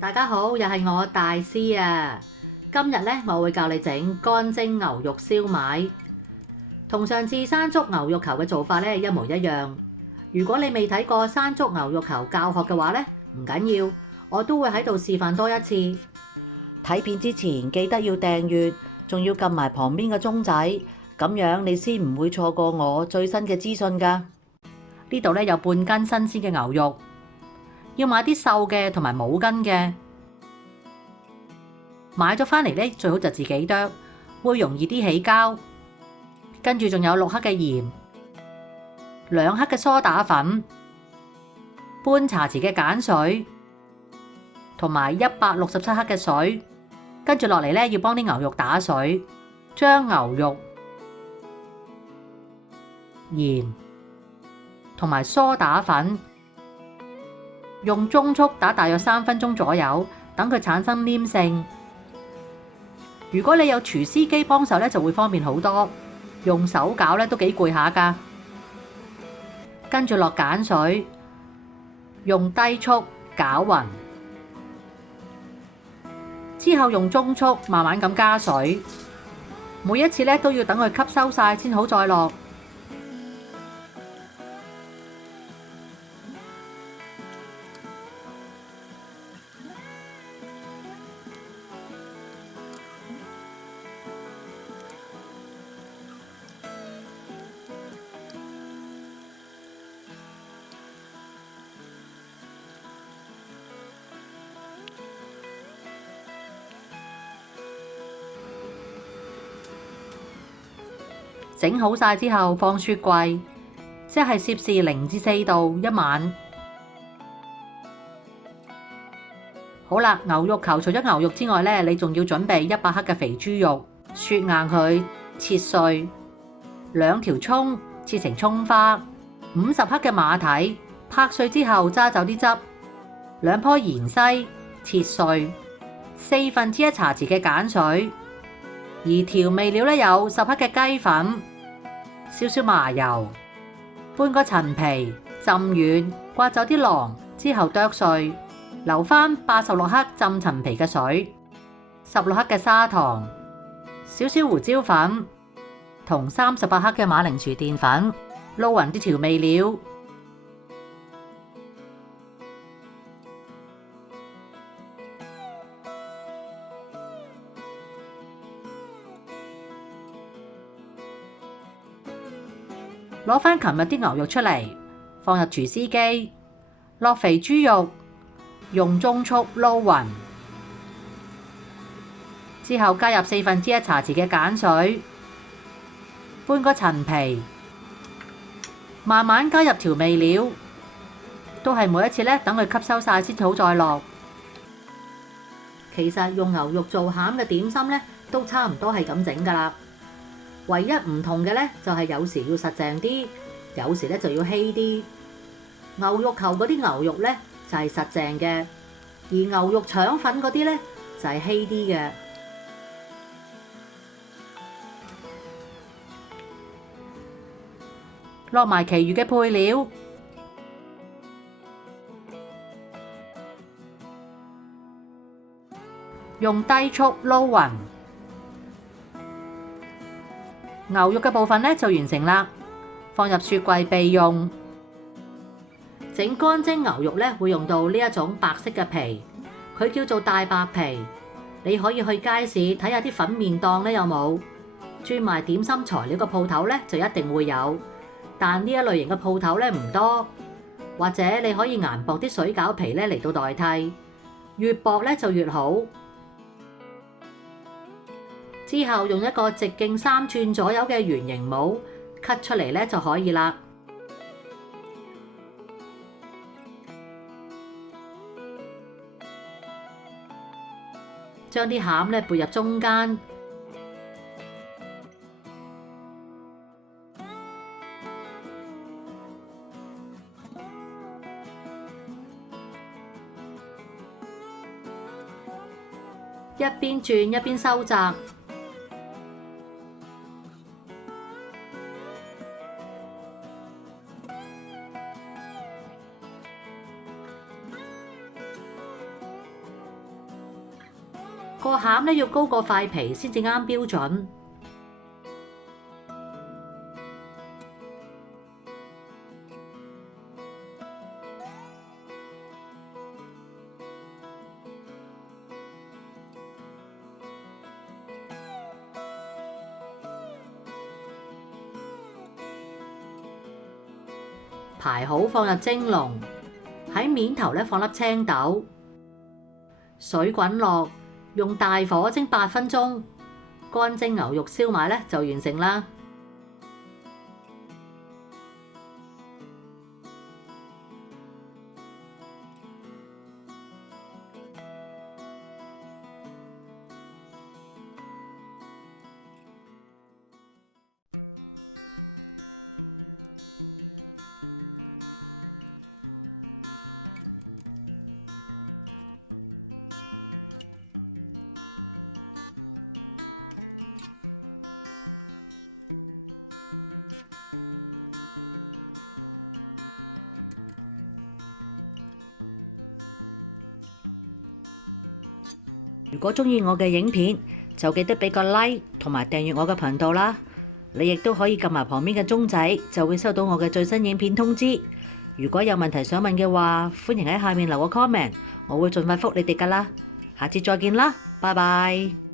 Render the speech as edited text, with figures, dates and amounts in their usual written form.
大家好，又係我大師啊！今日咧，我會教你整乾蒸牛肉燒賣，同上次山竹牛肉球嘅做法咧一模一樣。如果你未睇過山竹牛肉球教學嘅話咧，唔緊要，我都會喺度示範多一次。睇片之前記得要訂閱，仲要撳埋旁邊嘅鐘仔，咁樣你先唔會錯過我最新嘅資訊㗎。呢度咧有半斤新鮮嘅牛肉。要買啲瘦嘅同埋冇筋嘅，買咗返嚟咧最好就自己剁，會容易啲起膠。跟住仲有6克嘅鹽、2克嘅梳打粉、半茶匙嘅鹼水，同埋167克嘅水。跟住落嚟咧要幫啲牛肉打水，將牛肉、鹽同埋梳打粉，用中速打大約3分鐘左右，等佢產生黏性。如果你有廚師機幫手咧，就會方便好多。用手攪咧都幾攰下㗎。跟住落鹼水，用低速攪勻，之後用中速慢慢咁加水。每一次咧都要等佢吸收晒先好再落。整好晒之後放雪櫃，即係攝氏0至4度一晚。好啦，牛肉球除咗牛肉之外咧，你仲要準備100克嘅肥豬肉，雪硬佢，切碎。2條蔥，切成蔥花。50克嘅馬蹄，拍碎之後揸走啲汁。2棵芫茜，切碎。1/4茶匙嘅鹼水。而調味料咧有10克嘅雞粉，少少麻油，半個陳皮浸軟，刮走啲囊之後剁碎，留返86克浸陳皮嘅水，16克嘅砂糖，少少胡椒粉，同38克嘅馬鈴薯澱粉，撈勻啲調味料。攞返琴日啲牛肉出嚟，放入廚師機，落肥豬肉，用中速撈勻，之後加入1/4茶匙嘅鹼水，半個陳皮，慢慢加入調味料，都係每一次咧等佢吸收晒先好再落。其實用牛肉做餡嘅點心咧，都差唔多係咁整㗎啦。唯一唔同嘅咧，就係有時要實淨啲，有時咧就要稀啲。牛肉球嗰啲牛肉咧就係實淨嘅，而牛肉腸粉嗰啲咧就係稀啲嘅。落埋其餘嘅配料，用低速撈勻。牛肉嘅部分咧就完成啦，放入雪櫃備用。整乾蒸牛肉咧會用到呢一種白色嘅皮，佢叫做大白皮。你可以去街市睇下啲粉麵檔咧有冇，專賣點心材料嘅鋪頭咧就一定會有，但呢一類型嘅鋪頭咧唔多，或者你可以研薄啲水餃皮咧嚟到代替，越薄咧就越好。之後用一個直徑3寸左右嘅圓形帽 cut 出嚟咧就可以啦。將啲餡咧撥入中間，一邊轉一邊收窄。個餡咧要高過塊皮先至啱標準。排好放入蒸籠，喺面頭咧放粒青豆，水滾落，用大火蒸8分鐘，乾蒸牛肉燒賣咧就完成啦。如果鍾意我嘅影片，就記得俾個 like 同埋訂閱我嘅頻道啦。你亦都可以撳埋旁邊嘅鐘仔，就會收到我嘅最新影片通知。如果有問題想問嘅話，歡迎喺下面留個 comment，我會盡快覆你哋㗎啦。下次再見啦，拜拜。